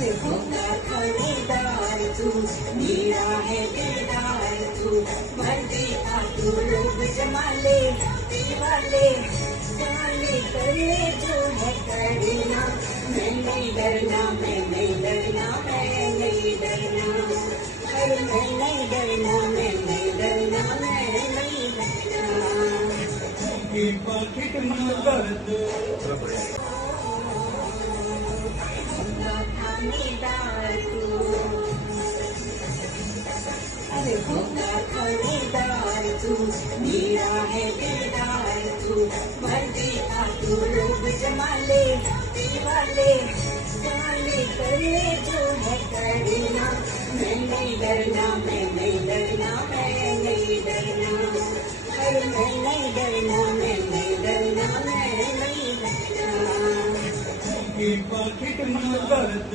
अरे होगा खरीदार तू, मेरा है दीदार तू, मर्जी का तू लोग जमा ले, दीवाले साले कर ले जो है करना, मैं नहीं डरना, मैं नहीं डरना, मैं नहीं डरना, अरे मैं नहीं डरना, मैं नहीं डरना, मैं नहीं डरना। की पाकिट में दर्द थानेदार तू, अरे होगा खरीदार तू, मेरा है दीदार तू, मर्जी का तू लोग जमा ले, दीवाले साले कर ले जो है करना, मैं नहीं डरना, मैं नहीं डरना, मैं नहीं डरना, अरे मैं नहीं डरना, मैं नहीं डरना, मैं नहीं डरना। की पाकिट में दर्द